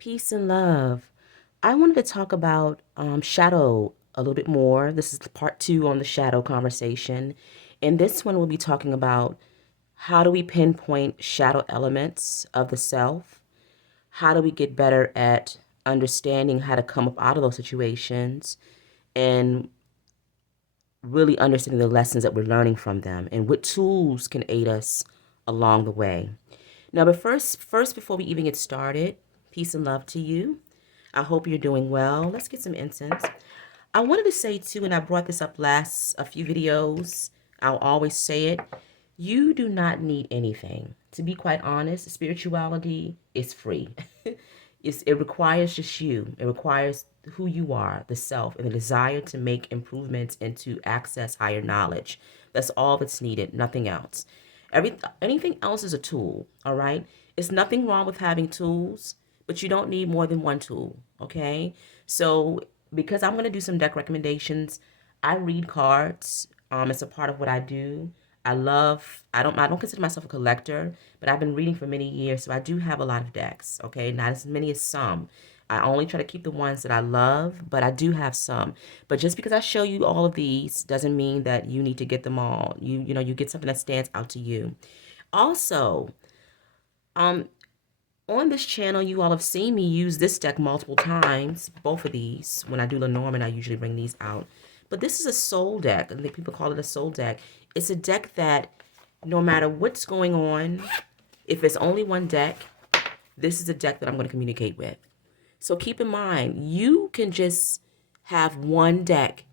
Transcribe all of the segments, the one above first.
Peace and love. I wanted to talk about shadow a little bit more. This is part two on the shadow conversation. In this one, we'll be talking about how do we pinpoint shadow elements of the self? How do we get better at understanding how to come up out of those situations and really understanding the lessons that we're learning from them and what tools can aid us along the way. Now, but first, before we even get started, peace and love to you. I hope you're doing well. Let's get some incense. I wanted to say too, and I brought this up last a few videos. I'll always say it. You do not need anything. To be quite honest, spirituality is free. It requires just you. It requires who you are, the self, and the desire to make improvements and to access higher knowledge. That's all that's needed, nothing else. Anything else is a tool, all right? It's nothing wrong with having tools, but you don't need more than one tool, okay? So, because I'm going to do some deck recommendations, I read cards. It's a part of what I do. I don't consider myself a collector, but I've been reading for many years, so I do have a lot of decks, okay? Not as many as some. I only try to keep the ones that I love, but I do have some. But just because I show you all of these doesn't mean that you need to get them all. You get something that stands out to you. Also, um, on this channel, you all have seen me use this deck multiple times, both of these. When I do Lenormand, I usually bring these out. But this is a soul deck, and people call it a soul deck. It's a deck that no matter what's going on, if it's only one deck, this is a deck that I'm going to communicate with. So keep in mind, you can just have one deck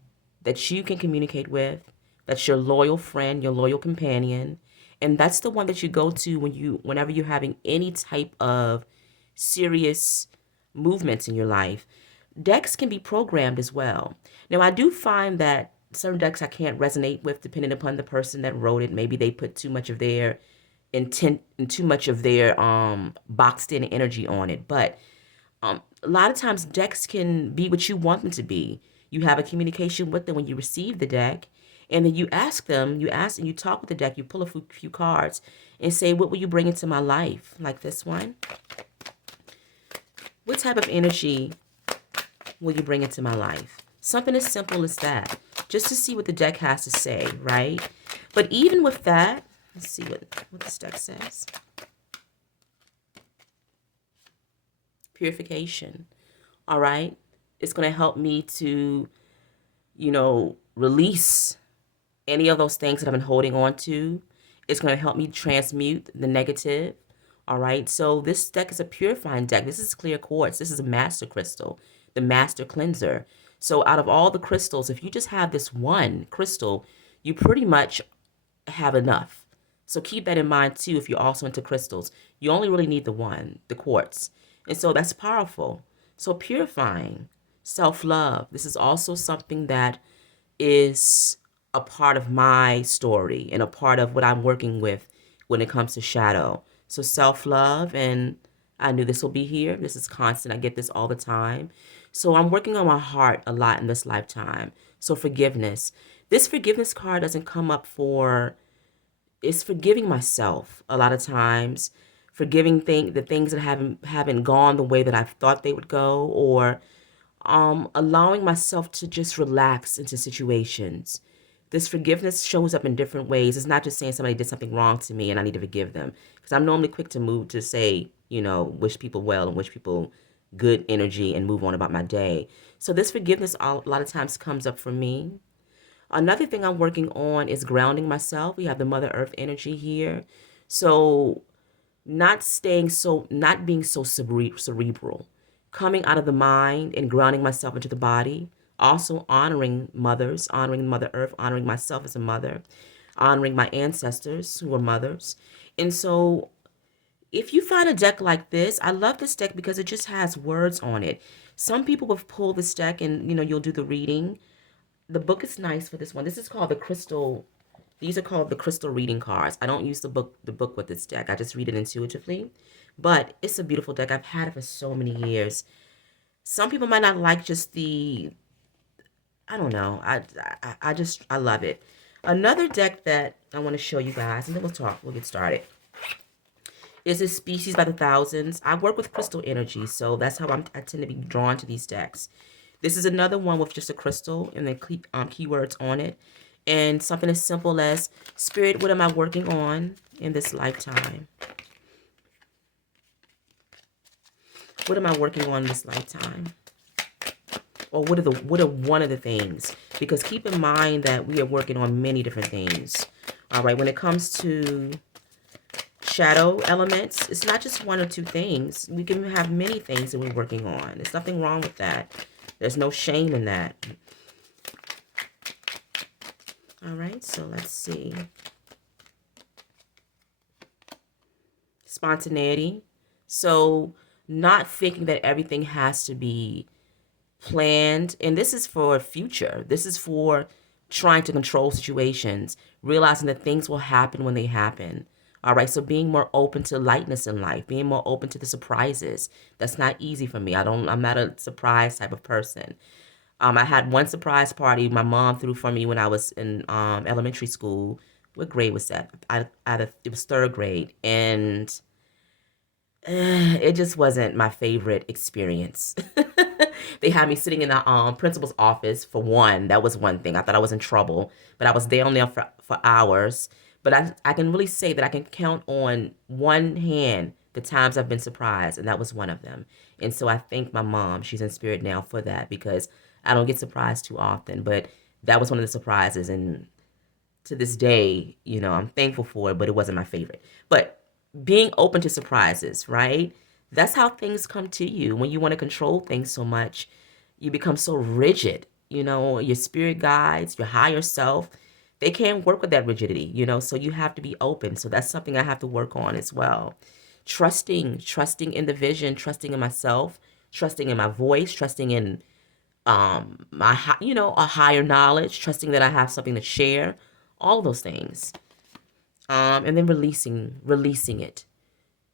that you can communicate with, that's your loyal friend, your loyal companion, and that's the one that you go to whenever you're having any type of serious movements in your life. Decks can be programmed as well. Now, I do find that certain decks I can't resonate with depending upon the person that wrote it. Maybe they put too much of their intent and too much of their boxed in energy on it. But a lot of times decks can be what you want them to be. You have a communication with them when you receive the deck, and then you ask them, you ask and you talk with the deck, you pull a few cards and say, what will you bring into my life? Like this one. What type of energy will you bring into my life? Something as simple as that, just to see what the deck has to say, right? But even with that, let's see what this deck says. Purification. All right. It's going to help me to, release any of those things that I've been holding on to. It's going to help me transmute the negative. All right. So this deck is a purifying deck. This is clear quartz. This is a master crystal, the master cleanser. So out of all the crystals, if you just have this one crystal, you pretty much have enough. So keep that in mind too if you're also into crystals. You only really need the one, the quartz. And so that's powerful. So purifying, self-love. This is also something that is a part of my story and a part of what I'm working with when it comes to shadow. So self-love, and I knew this will be here. This is constant. I get this all the time. So I'm working on my heart a lot in this lifetime. So forgiveness. This forgiveness card doesn't come up for, it's forgiving myself a lot of times, forgiving the things that haven't gone the way that I thought they would go, or allowing myself to just relax into situations. This forgiveness shows up in different ways. It's not just saying somebody did something wrong to me and I need to forgive them. Because I'm normally quick to move to say, wish people well and wish people good energy and move on about my day. So this forgiveness a lot of times comes up for me. Another thing I'm working on is grounding myself. We have the Mother Earth energy here. So not being so cerebral, coming out of the mind and grounding myself into the body. Also honoring mothers, honoring Mother Earth, honoring myself as a mother, honoring my ancestors who were mothers. And so if you find a deck like this, I love this deck because it just has words on it. Some people will pull this deck and, you'll do the reading. The book is nice for this one. This is called the Crystal. These are called the Crystal Reading Cards. I don't use the book with this deck. I just read it intuitively. But it's a beautiful deck. I've had it for so many years. Some people might not like just I don't know. I love it. Another deck that I want to show you guys, and then we'll talk. We'll get started. Is it species by the thousands? I work with crystal energy, so that's how I tend to be drawn to these decks. This is another one with just a crystal and then keywords on it. And something as simple as, Spirit, what am I working on in this lifetime? What am I working on in this lifetime? Or what are one of the things? Because keep in mind that we are working on many different things. All right, when it comes to shadow elements, it's not just one or two things. We can have many things that we're working on. There's nothing wrong with that. There's no shame in that. All right, so let's see. Spontaneity. So not thinking that everything has to be planned. And this is for future. This is for trying to control situations, realizing that things will happen when they happen. All right, so being more open to lightness in life, being more open to the surprises. That's not easy for me. I'm not a surprise type of person. I had one surprise party my mom threw for me when I was in elementary school. What grade was that? It was third grade, and it just wasn't my favorite experience. They had me sitting in the principal's office for one. That was one thing. I thought I was in trouble, but I was down there for hours. But I can really say that I can count on one hand the times I've been surprised, and that was one of them. And so I thank my mom. She's in spirit now for that, because I don't get surprised too often. But that was one of the surprises, and to this day, I'm thankful for it, but it wasn't my favorite. But being open to surprises, right? That's how things come to you. When you want to control things so much, you become so rigid. Your spirit guides, your higher self, they can't work with that rigidity, so you have to be open. So that's something I have to work on as well. Trusting in the vision, trusting in myself, trusting in my voice, trusting in a higher knowledge, trusting that I have something to share, all of those things. And then releasing it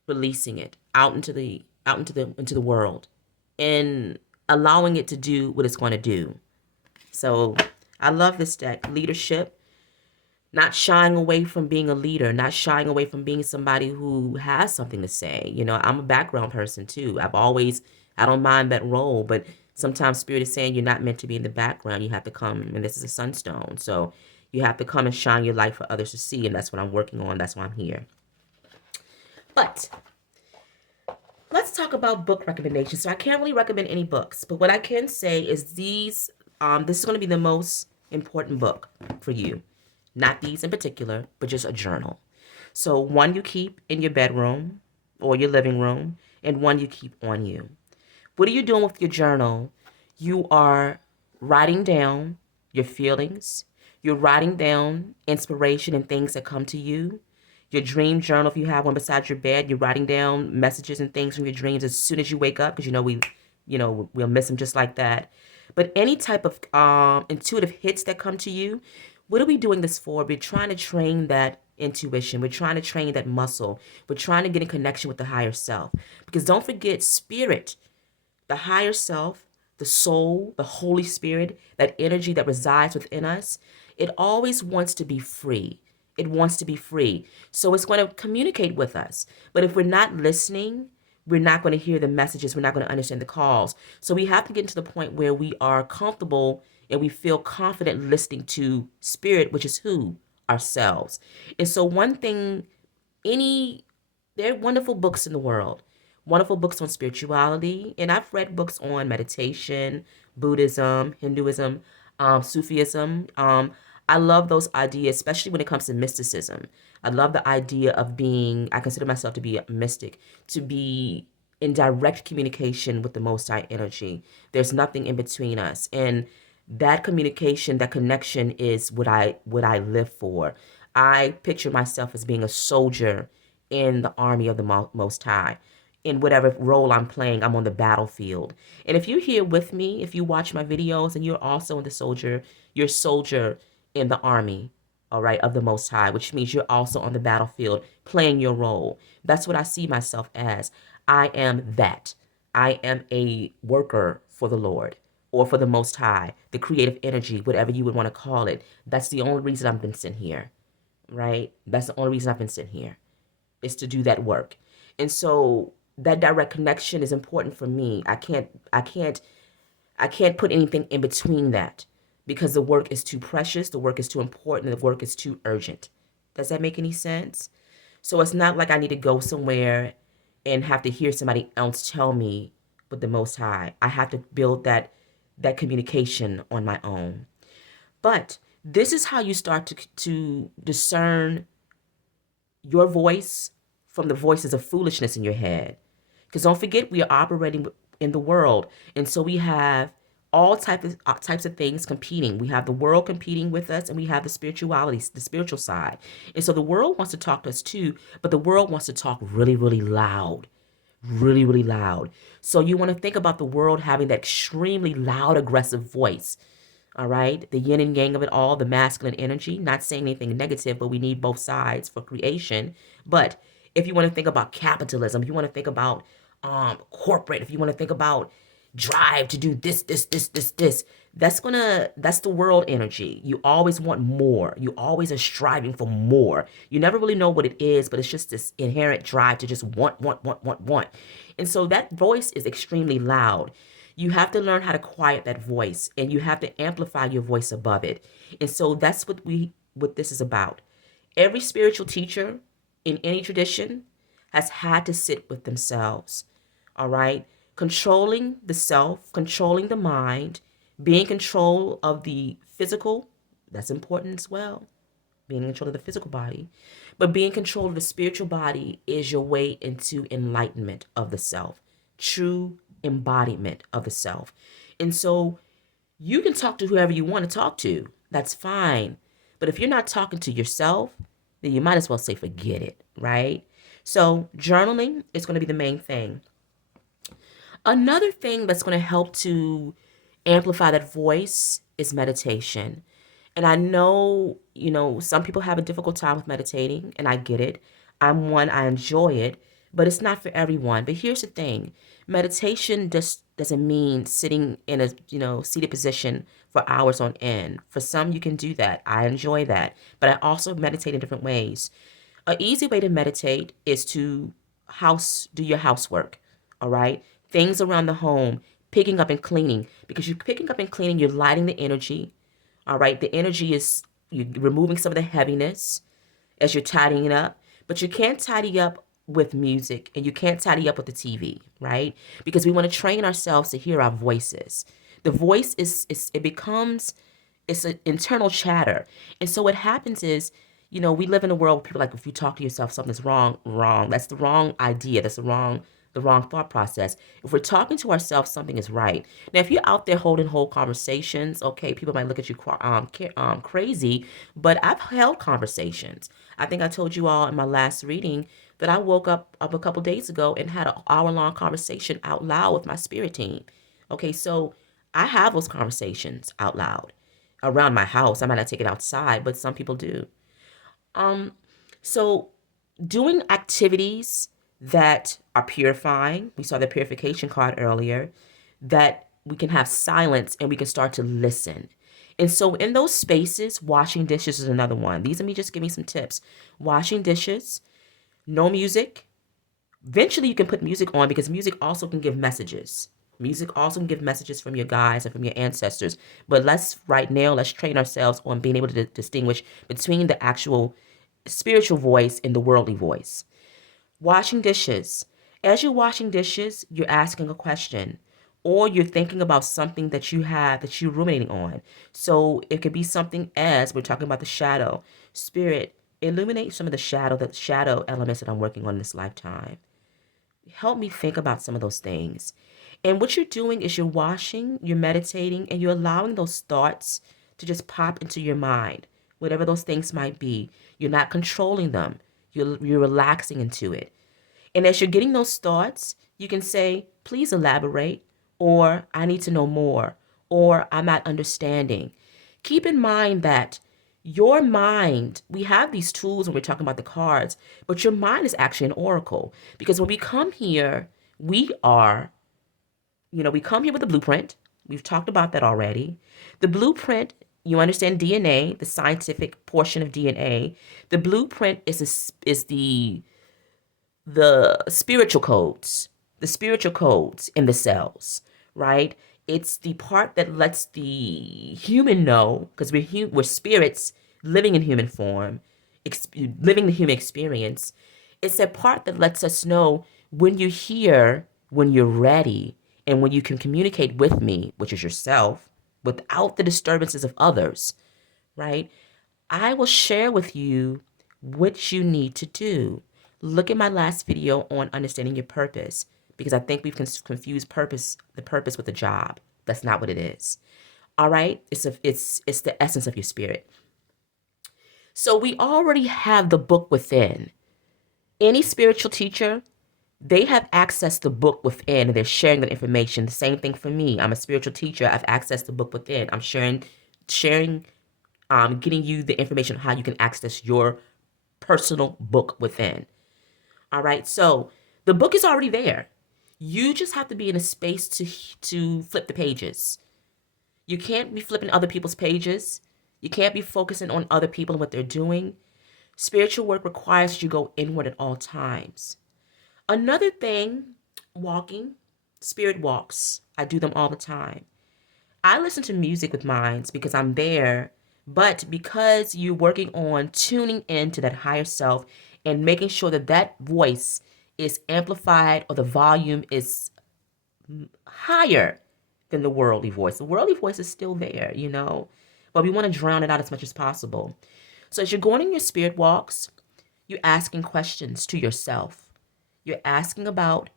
into the world, and allowing it to do what it's going to do. So I love this deck. Leadership, not shying away from being a leader, not shying away from being somebody who has something to say. I'm a background person too. I don't mind that role, but sometimes spirit is saying you're not meant to be in the background. You have to come, and this is a sunstone. So you have to come and shine your light for others to see, and that's what I'm working on. That's why I'm here. But let's talk about book recommendations. So I can't really recommend any books, but what I can say is this is going to be the most important book for you. Not these in particular, but just a journal. So one you keep in your bedroom or your living room, and one you keep on you. What are you doing with your journal? You are writing down your feelings. You're writing down inspiration and things that come to you. Your dream journal, if you have one beside your bed, you're writing down messages and things from your dreams as soon as you wake up, because we'll miss them just like that. But any type of intuitive hits that come to you, what are we doing this for? We're trying to train that intuition. We're trying to train that muscle. We're trying to get in connection with the higher self. Because don't forget, spirit, the higher self, the soul, the Holy Spirit, that energy that resides within us, it always wants to be free. It wants to be free. So it's going to communicate with us. But if we're not listening, we're not going to hear the messages. We're not going to understand the calls. So we have to get to the point where we are comfortable and we feel confident listening to spirit, which is who? Ourselves. And so one thing, there are wonderful books in the world, wonderful books on spirituality. And I've read books on meditation, Buddhism, Hinduism, Sufism. I love those ideas, especially when it comes to mysticism. I love the idea of I consider myself to be a mystic, to be in direct communication with the Most High energy. There's nothing in between us. And that communication, that connection is what I live for. I picture myself as being a soldier in the army of the Most High. In whatever role I'm playing, I'm on the battlefield. And if you're here with me, if you watch my videos and you're also you're a soldier in the army, all right, of the Most High, which means you're also on the battlefield playing your role. That's what I see myself as. I am that. I am a worker for the Lord or for the Most High, the creative energy, whatever you would want to call it. That's the only reason I've been sent here, right? That's the only reason I've been sent here, is to do that work. And so that direct connection is important for me. I can't put anything in between that because the work is too precious, the work is too important, the work is too urgent. Does that make any sense? So it's not like I need to go somewhere and have to hear somebody else tell me with the Most High. I have to build that communication on my own. But this is how you start to discern your voice from the voices of foolishness in your head. Because don't forget, we are operating in the world, and so we have all types of things competing. We have the world competing with us, and we have the spirituality, the spiritual side. And so the world wants to talk to us too, but the world wants to talk really, really loud, really, really loud. So you want to think about the world having that extremely loud, aggressive voice. All right, the yin and yang of it all, the masculine energy. Not saying anything negative, but we need both sides for creation. But if you want to think about capitalism, if you want to think about corporate, if you want to think about drive to do this, that's the world energy. You always want more. You always are striving for more. You never really know what it is, but it's just this inherent drive to just want. And so that voice is extremely loud. You have to learn how to quiet that voice, and you have to amplify your voice above it. And so that's what this is about. Every spiritual teacher in any tradition has had to sit with themselves. All right? Controlling the self, controlling the mind, being in control of the physical, that's important as well. Being in control of the physical body. But being in control of the spiritual body is your way into enlightenment of the self, true embodiment of the self. And so you can talk to whoever you want to talk to. That's fine. But if you're not talking to yourself, then you might as well say forget it, right? So journaling is going to be the main thing. Another thing that's going to help to amplify that voice is meditation. And I know, some people have a difficult time with meditating, and I get it. I'm one, I enjoy it, but it's not for everyone. But here's the thing. Meditation just doesn't mean sitting in a, seated position for hours on end. For some, you can do that. I enjoy that. But I also meditate in different ways. An easy way to meditate is to do your housework, all right? Things around the home, picking up and cleaning. Because you're picking up and cleaning, you're lighting the energy, all right? The energy is you removing some of the heaviness as you're tidying it up. But you can't tidy up with music, and you can't tidy up with the TV, right? Because we want to train ourselves to hear our voices. The voice it becomes it's an internal chatter. And so what happens is, we live in a world where people are like, if you talk to yourself, something's wrong. That's the wrong idea. That's the wrong thought process. If we're talking to ourselves, something is right. Now, if you're out there holding whole conversations, okay, people might look at you crazy, but I've held conversations. I think I told you all in my last reading that I woke up a couple days ago and had an hour-long conversation out loud with my spirit team. Okay, so I have those conversations out loud around my house. I might not take it outside, but some people do. Um, so doing activities that are purifying, we saw the purification card earlier, that we can have silence and we can start to listen. And so in those spaces, washing dishes is another one. These are me just giving some tips. Washing dishes, no music. Eventually you can put music on because music also can give messages. Music also can give messages from your guides and from your ancestors. But let's train ourselves on being able to distinguish between the actual spiritual voice and the worldly voice. Washing dishes. As you're washing dishes, you're asking a question or you're thinking about something that you're ruminating on. So it could be something as we're talking about the shadow. Spirit, illuminate some of the shadow elements that I'm working on this lifetime. Help me think about some of those things. And what you're doing is you're washing, you're meditating, and you're allowing those thoughts to just pop into your mind, whatever those things might be. You're not controlling them. You're relaxing into it. And as you're getting those thoughts, you can say, please elaborate, or I need to know more, or I'm not understanding. Keep in mind that your mind, we have these tools when we're talking about the cards, but your mind is actually an oracle. Because when we come here, we come here with a blueprint. We've talked about that already. The blueprint, you understand DNA, the scientific portion of DNA. The blueprint is the spiritual codes in the cells, right? It's the part that lets the human know, because we're spirits living in human form, living the human experience. It's that part that lets us know when you're here, when you're ready, and when you can communicate with me, which is yourself, without the disturbances of others, right? I will share with you what you need to do. Look at my last video on understanding your purpose, because I think we've confused the purpose with the job. That's not what it is. All right? It's the essence of your spirit. So we already have the book within. Any spiritual teacher, they have accessed the book within and they're sharing that information. The same thing for me. I'm a spiritual teacher. I've accessed the book within. I'm sharing getting you the information on how you can access your personal book within. All right. So the book is already there. You just have to be in a space to flip the pages. You can't be flipping other people's pages. You can't be focusing on other people and what they're doing. Spiritual work requires you go inward at all times. Another thing, walking, spirit walks. I do them all the time. I listen to music with minds because I'm there, but because you're working on tuning into that higher self and making sure that that voice is amplified or the volume is higher than the worldly voice. The worldly voice is still there, but we want to drown it out as much as possible. So as you're going in your spirit walks, you're asking questions to yourself. You're asking about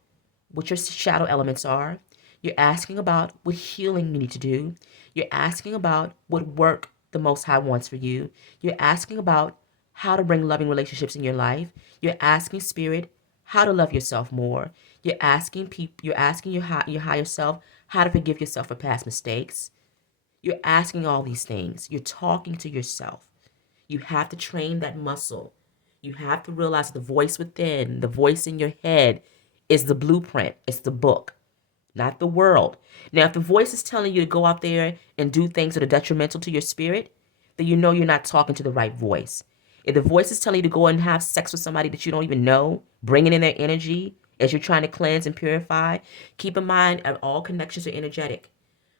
what your shadow elements are. You're asking about what healing you need to do. You're asking about what work the Most High wants for you. You're asking about how to bring loving relationships in your life. You're asking Spirit how to love yourself more. You're asking your higher self how to forgive yourself for past mistakes. You're asking all these things. You're talking to yourself. You have to train that muscle. You have to realize the voice within, the voice in your head is the blueprint. It's the book, not the world. Now, if the voice is telling you to go out there and do things that are detrimental to your spirit, then you know you're not talking to the right voice. If the voice is telling you to go and have sex with somebody that you don't even know, bringing in their energy as you're trying to cleanse and purify, keep in mind that all connections are energetic.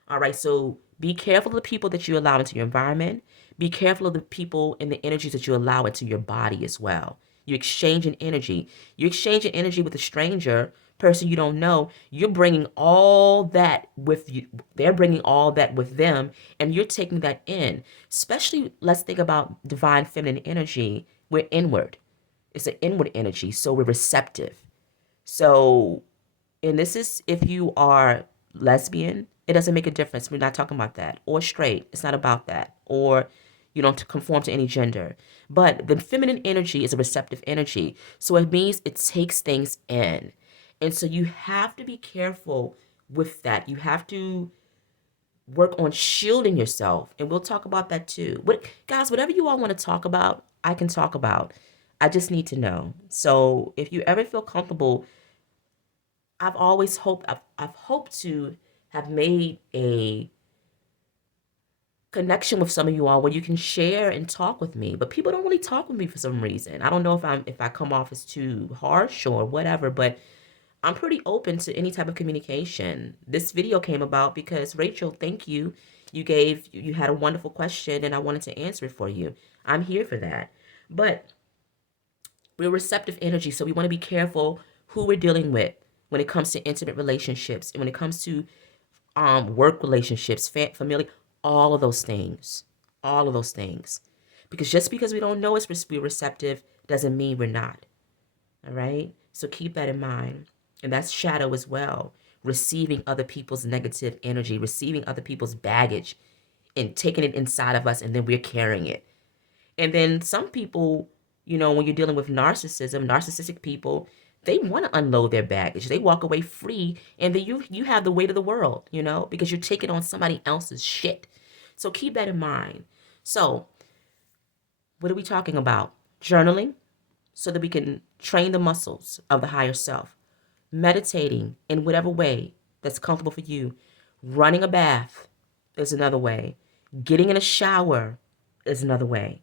All right, so be careful of the people that you allow into your environment. Be careful of the people and the energies that you allow into your body as well. You're exchanging energy. You're exchanging energy with a stranger, person you don't know. You're bringing all that with you. They're bringing all that with them, and you're taking that in. Especially, let's think about divine feminine energy. We're inward. It's an inward energy, so we're receptive. So, and this is if you are lesbian, it doesn't make a difference. We're not talking about that. Or straight, it's not about that. Or you don't conform to any gender. But the feminine energy is a receptive energy. So it means it takes things in. And so you have to be careful with that. You have to work on shielding yourself. And we'll talk about that too. Guys, whatever you all want to talk about, I can talk about. I just need to know. So if you ever feel comfortable, I've hoped to have made a connection with some of you all where you can share and talk with me. But people don't really talk with me for some reason. I don't know if I come off as too harsh or whatever, but I'm pretty open to any type of communication. This video came about because Rachel, thank you. You had a wonderful question and I wanted to answer it for you. I'm here for that. But we're receptive energy, so we want to be careful who we're dealing with when it comes to intimate relationships and when it comes to work relationships, family, all of those things, all of those things. Because just because we don't know we're receptive doesn't mean we're not. All right. So keep that in mind, and that's shadow as well. Receiving other people's negative energy, receiving other people's baggage, and taking it inside of us, and then we're carrying it. And then some people, when you're dealing with narcissistic people, they want to unload their baggage. They walk away free, and then you have the weight of the world, because you're taking on somebody else's shit. So keep that in mind. So, what are we talking about? Journaling, so that we can train the muscles of the higher self. Meditating in whatever way that's comfortable for you. Running a bath is another way. Getting in a shower is another way.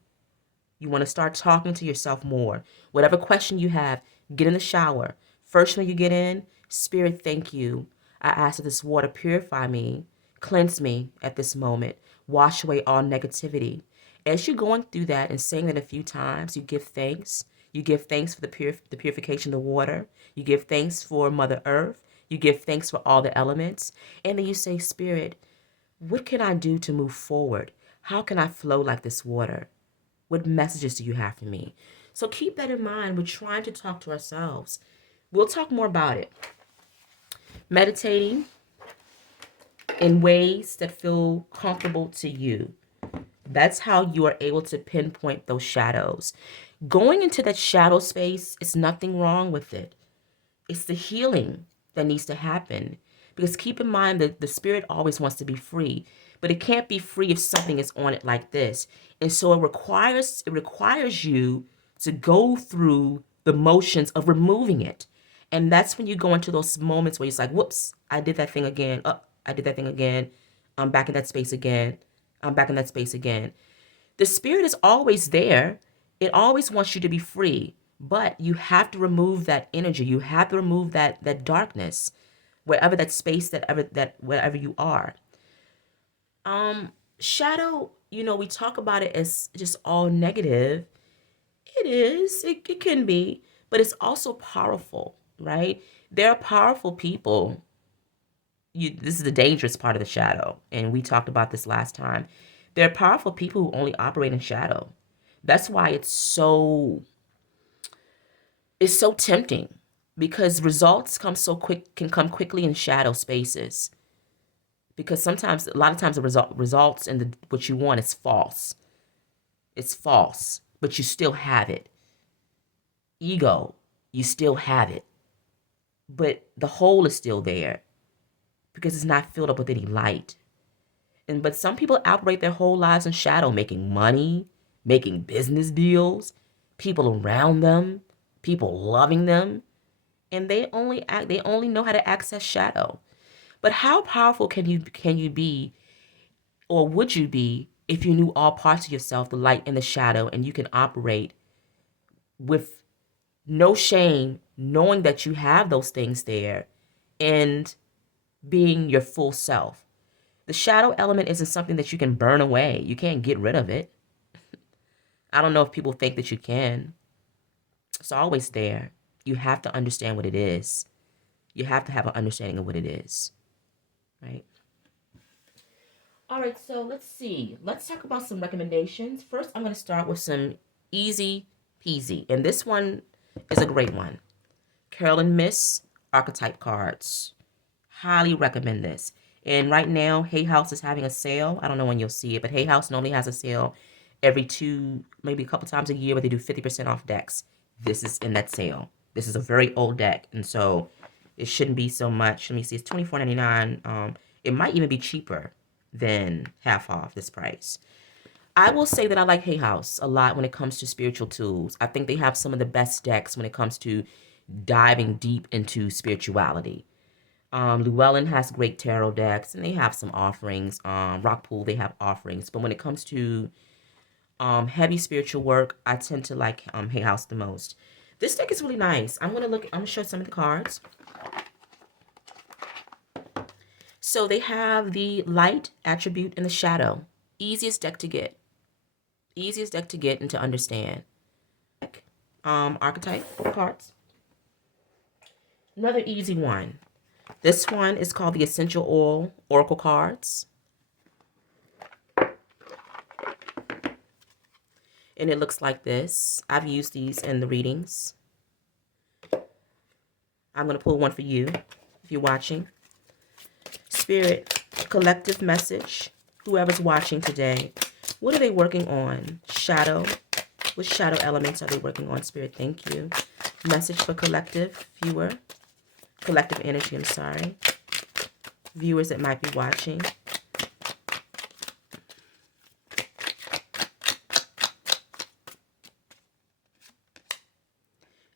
You want to start talking to yourself more. Whatever question you have, Get in the shower. First, when you get in, Spirit, thank you. I ask that this water purify me, cleanse me at this moment, wash away all negativity. As you're going through that and saying that a few times, you give thanks. You give thanks for the purification of the water. You give thanks for Mother Earth. You give thanks for all the elements. And then you say, Spirit, what can I do to move forward? How can I flow like this water? What messages do you have for me? So keep that in mind. We're trying to talk to ourselves. We'll talk more about it. Meditating in ways that feel comfortable to you. That's how you are able to pinpoint those shadows. Going into that shadow space is nothing wrong with it. It's the healing that needs to happen. Because keep in mind that the spirit always wants to be free, but it can't be free if something is on it like this. And so it requires you to go through the motions of removing it. And that's when you go into those moments where it's like, whoops, I did that thing again. Oh, I did that thing again. I'm back in that space again. I'm back in that space again. The spirit is always there. It always wants you to be free, but you have to remove that energy. You have to remove that darkness, wherever that space that wherever you are. Shadow, we talk about it as just all negative. It is. It can be, but it's also powerful, right? There are powerful people. This is the dangerous part of the shadow, and we talked about this last time. There are powerful people who only operate in shadow. That's why it's so tempting, because results can come quickly in shadow spaces. Because a lot of times the results and what you want is false. It's false, but you still have it. Ego, you still have it, but the hole is still there because it's not filled up with any light. But some people operate their whole lives in shadow, making money, making business deals, people around them, people loving them, and they only know how to access shadow. But how powerful can you be, or would you be, if you knew all parts of yourself, the light and the shadow, and you can operate with no shame, knowing that you have those things there, and being your full self? The shadow element isn't something that you can burn away. You can't get rid of it. I don't know if people think that you can. It's always there. You have to understand what it is. You have to have an understanding of what it is, right? All right, so let's see. Let's talk about some recommendations. First, I'm going to start with some easy peasy. And this one is a great one. Carolyn Miss archetype cards. Highly recommend this. And right now, Hay House is having a sale. I don't know when you'll see it, but Hay House normally has a sale every maybe a couple times a year, where they do 50% off decks. This is in that sale. This is a very old deck, and so it shouldn't be so much. Let me see, it's $24.99. It might even be cheaper than half off this price. I will say that I like Hay House a lot when it comes to spiritual tools. I think they have some of the best decks when it comes to diving deep into spirituality. Llewellyn has great tarot decks, and they have some offerings. Rockpool, they have offerings. But when it comes to heavy spiritual work, I tend to like Hay House the most. This deck is really nice. I'm gonna show some of the cards. So they have the light attribute and the shadow. Easiest deck to get. Easiest deck to get and to understand. Archetype cards. Another easy one. This one is called the Essential Oil Oracle cards. And it looks like this. I've used these in the readings. I'm going to pull one for you if you're watching. Spirit, collective message. Whoever's watching today, what are they working on? Shadow. What shadow elements are they working on? Spirit, thank you. Message for collective viewer. Collective energy, I'm sorry. Viewers that might be watching.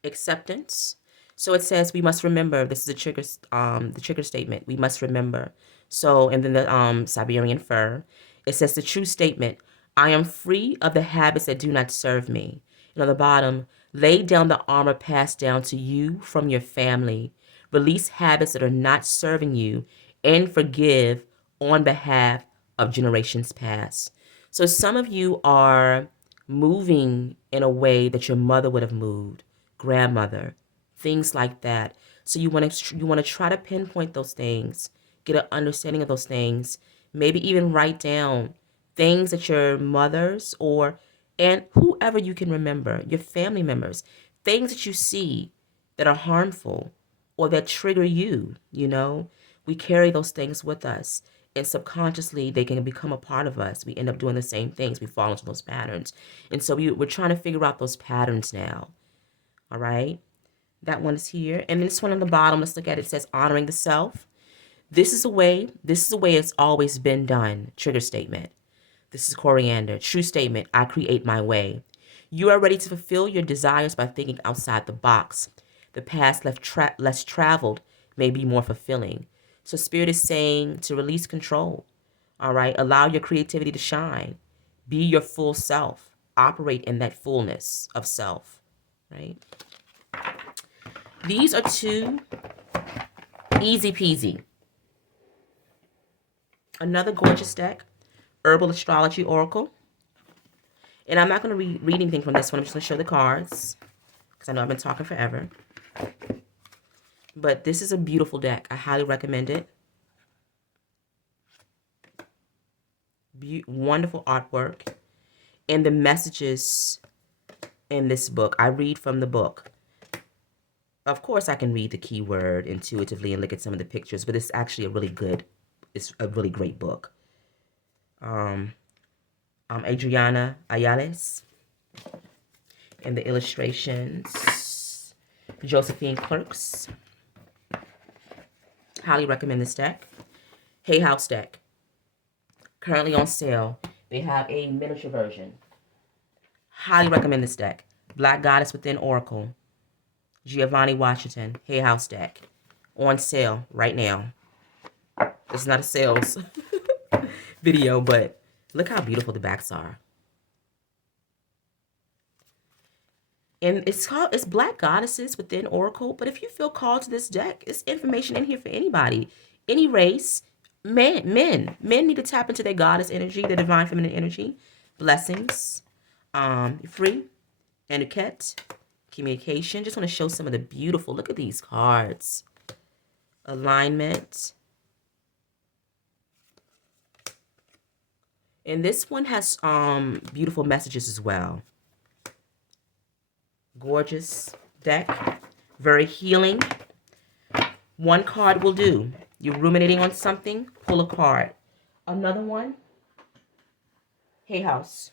Acceptance. So it says we must remember. This is the trigger statement. We must remember. So, and then the Siberian fir. It says the true statement. I am free of the habits that do not serve me. And on the bottom, Lay down the armor passed down to you from your family. Release habits that are not serving you and forgive on behalf of generations past. So some of you are moving in a way that your mother would have moved, grandmother, things like that. So you want to try to pinpoint those things, get an understanding of those things, maybe even write down things that your mothers or and whoever you can remember, your family members, things that you see that are harmful or that trigger you. We carry those things with us. And subconsciously, they can become a part of us. We end up doing the same things. We fall into those patterns. And so we're trying to figure out those patterns now. All right? That one is here. And this one on the bottom, let's look at it. It says honoring the self. This is the way it's always been done. Trigger statement. This is coriander. True statement. I create my way. You are ready to fulfill your desires by thinking outside the box. The path less traveled may be more fulfilling. So Spirit is saying to release control. All right. Allow your creativity to shine. Be your full self. Operate in that fullness of self. Right. These are two easy peasy. Another gorgeous deck. Herbal Astrology Oracle. And I'm not going to read anything from this one. I'm just going to show the cards because I know I've been talking forever. But this is a beautiful deck. I highly recommend it. Wonderful artwork. And the messages in this book. I read from the book. Of course, I can read the keyword intuitively and look at some of the pictures, but it's actually it's a really great book. Adriana Ayales. And the illustrations, Josephine Clerks. Highly recommend this deck. Hay House deck. Currently on sale. They have a miniature version. Highly recommend this deck. Black Goddess Within Oracle. Giovanni Washington. Hay House deck. On sale right now. This is not a sales video, but look how beautiful the backs are. And it's Black Goddesses Within Oracle. But if you feel called to this deck, it's information in here for anybody. Any race. Men need to tap into their goddess energy, their divine feminine energy. Blessings. Free. Etiquette. Communication. Just want to show some of the beautiful. Look at these cards. Alignment. And this one has beautiful messages as well. Gorgeous deck. Very healing. One card will do. You're ruminating on something, pull a card. Another one. Hay House.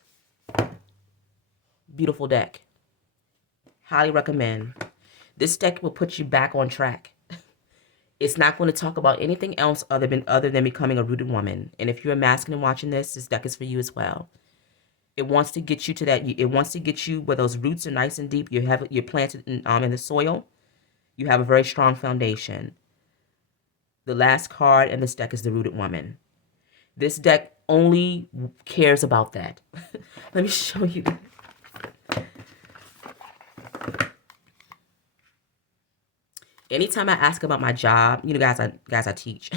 Beautiful deck. Highly recommend. This deck will put you back on track. It's not going to talk about anything else other than becoming a rooted woman. And if you're a masculine watching this deck is for you as well. It wants to get you to that. It wants to get you where those roots are nice and deep. You're planted in the soil. You have a very strong foundation. The last card in this deck is the Rooted Woman. This deck only cares about that. Let me show you. Anytime I ask about my job, guys, I teach.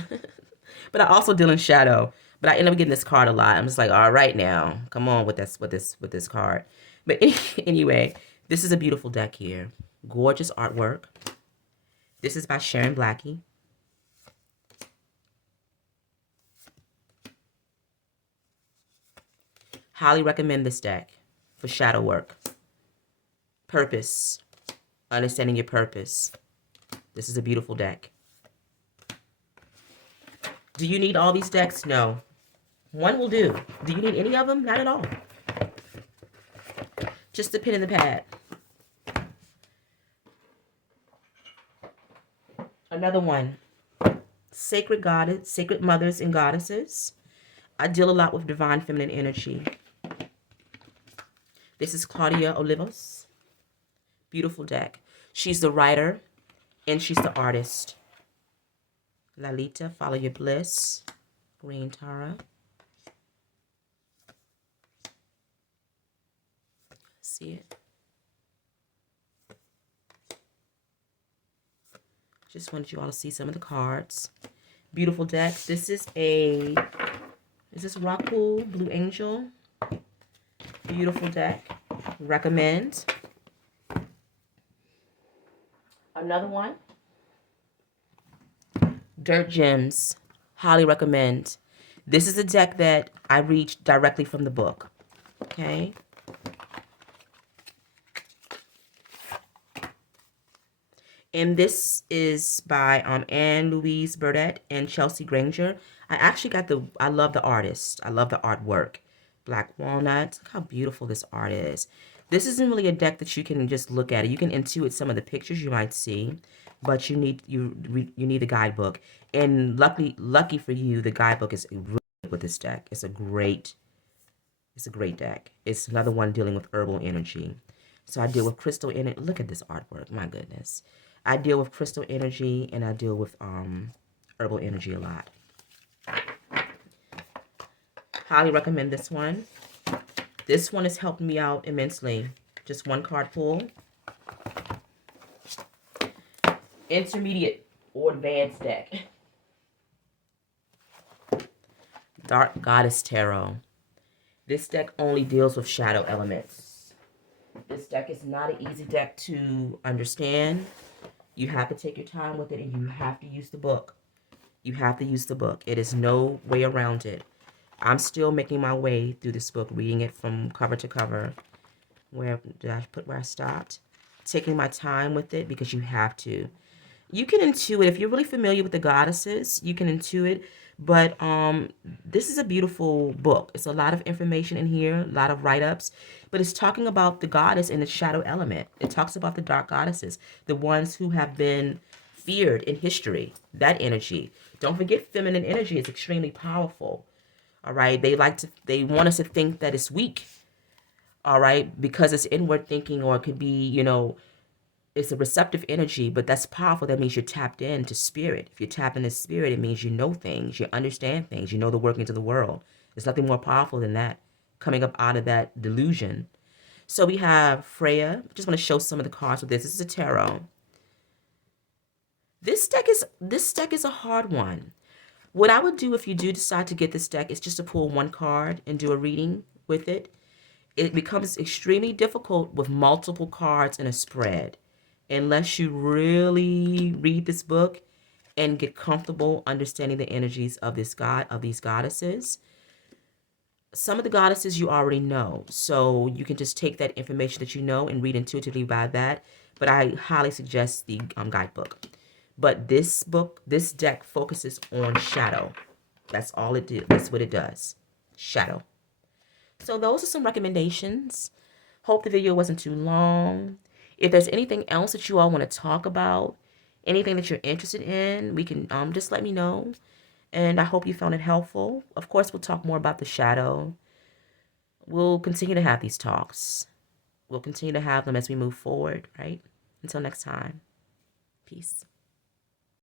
But I also deal in shadow. But I end up getting this card a lot. I'm just like, all right now, come on with this card. But anyway, this is a beautiful deck here. Gorgeous artwork. This is by Sharon Blackie. Highly recommend this deck for shadow work. Purpose. Understanding your purpose. This is a beautiful deck. Do you need all these decks? No. One will do. Do you need any of them? Not at all. Just the pen and the pad. Another one. Sacred Goddess, Sacred Mothers and Goddesses. I deal a lot with divine feminine energy. This is Claudia Olivos. Beautiful deck. She's the writer and she's the artist. Lalita, Follow Your Bliss. Green Tara. See it? Just wanted you all to see some of the cards. Beautiful deck. This is this Rockpool Blue Angel? Beautiful deck. Recommend. Another one. Dirt Gems. Highly recommend. This is a deck that I read directly from the book. Okay. And this is by Anne Louise Burdett and Chelsea Granger. I love the artist. I love the artwork. Black Walnut. Look how beautiful this art is. This isn't really a deck that you can just look at it. You can intuit some of the pictures you might see, but you need the guidebook. And lucky for you, the guidebook is really good with this deck. It's a great deck. It's another one dealing with herbal energy. So I deal with crystal energy. Look at this artwork. My goodness. I deal with crystal energy and I deal with herbal energy a lot. Highly recommend this one. This one has helped me out immensely. Just one card pull. Intermediate or advanced deck. Dark Goddess Tarot. This deck only deals with shadow elements. This deck is not an easy deck to understand. You have to take your time with it and you have to use the book. You have to use the book. It is no way around it. I'm still making my way through this book, reading it from cover to cover. Where did I put where I stopped? Taking my time with it because you have to. You can intuit, if you're really familiar with the goddesses, you can intuit, but this is a beautiful book. It's a lot of information in here, a lot of write-ups, but it's talking about the goddess and the shadow element. It talks about the dark goddesses, the ones who have been feared in history, that energy. Don't forget, feminine energy is extremely powerful. All right, they want us to think that it's weak. All right, because it's inward thinking, or it could be, it's a receptive energy, but that's powerful. That means you're tapped into spirit. If you're tapped into spirit, it means you know things, you understand things, you know the workings of the world. There's nothing more powerful than that, coming up out of that delusion. So we have Freya. Just want to show some of the cards with this. This is a tarot. This deck is a hard one. What I would do if you do decide to get this deck is just to pull one card and do a reading with it. It becomes extremely difficult with multiple cards in a spread unless you really read this book and get comfortable understanding the energies of these goddesses. Some of the goddesses you already know, so you can just take that information that you know and read intuitively by that. But I highly suggest the guidebook. But this deck focuses on shadow. That's all it did. That's what it does. Shadow. So those are some recommendations. Hope the video wasn't too long. If there's anything else that you all want to talk about, anything that you're interested in, we can just let me know. And I hope you found it helpful. Of course, we'll talk more about the shadow. We'll continue to have these talks. We'll continue to have them as we move forward, right? Until next time. Peace.